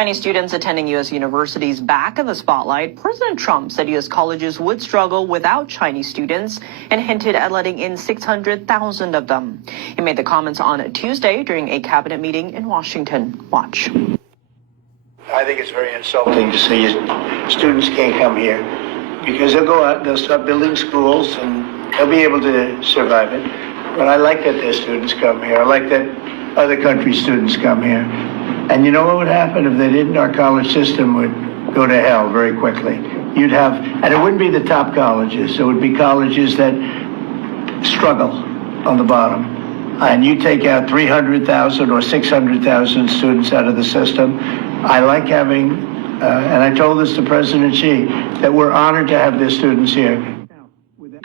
Chinese students attending U.S. universities back in the spotlight, President Trump said U.S. colleges would struggle without Chinese students and hinted at letting in 600,000 of them. He made the comments on Tuesday during a cabinet meeting in Washington. Watch. I think it's very insulting to see students can't come here because they'll go out, they'll start building schools, and they'll be able to survive it. But I like that their students come here. I like that other countries' students come here. And you know what would happen if they didn't? Our college system would go to hell very quickly. You'd have, and it wouldn't be the top colleges. It would be colleges that struggle on the bottom. And you take out 300,000 or 600,000 students out of the system. I like having, and I told this to President Xi, that we're honored to have their students here.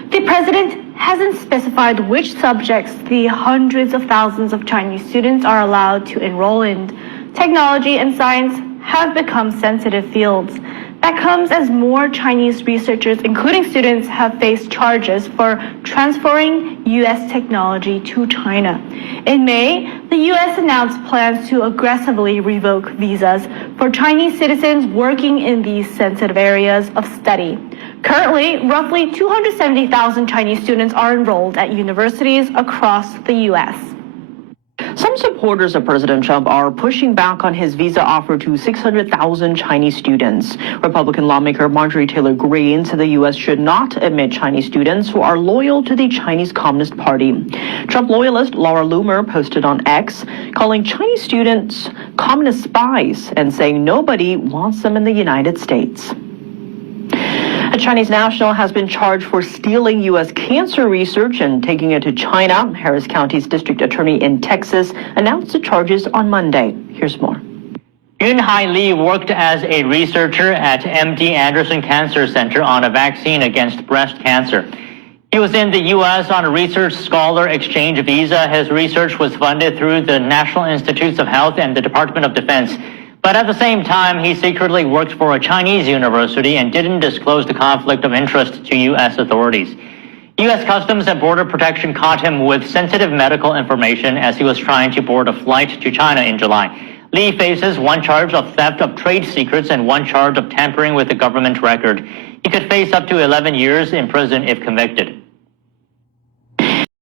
The president hasn't specified which subjects the hundreds of thousands of Chinese students are allowed to enroll in. Technology and science have become sensitive fields. That comes as more Chinese researchers, including students, have faced charges for transferring U.S. technology to China. In May, the U.S. announced plans to aggressively revoke visas for Chinese citizens working in these sensitive areas of study. Currently, roughly 270,000 Chinese students are enrolled at universities across the U.S. Some supporters of President Trump are pushing back on his visa offer to 600,000 Chinese students. Republican lawmaker Marjorie Taylor Greene said the U.S. should not admit Chinese students who are loyal to the Chinese Communist Party. Trump loyalist Laura Loomer posted on X, calling Chinese students communist spies and saying nobody wants them in the United States. A Chinese national has been charged for stealing U.S. cancer research and taking it to China. Harris County's district attorney in Texas announced the charges on Monday. Here's more. Yunhai Li worked as a researcher at MD Anderson Cancer Center on a vaccine against breast cancer. He was in the U.S. on a research scholar exchange visa. His research was funded through the National Institutes of Health and the Department of Defense. But at the same time, he secretly worked for a Chinese university and didn't disclose the conflict of interest to U.S. authorities. U.S. Customs and Border Protection caught him with sensitive medical information as he was trying to board a flight to China in July. Li faces one charge of theft of trade secrets and one charge of tampering with the government record. He could face up to 11 years in prison if convicted.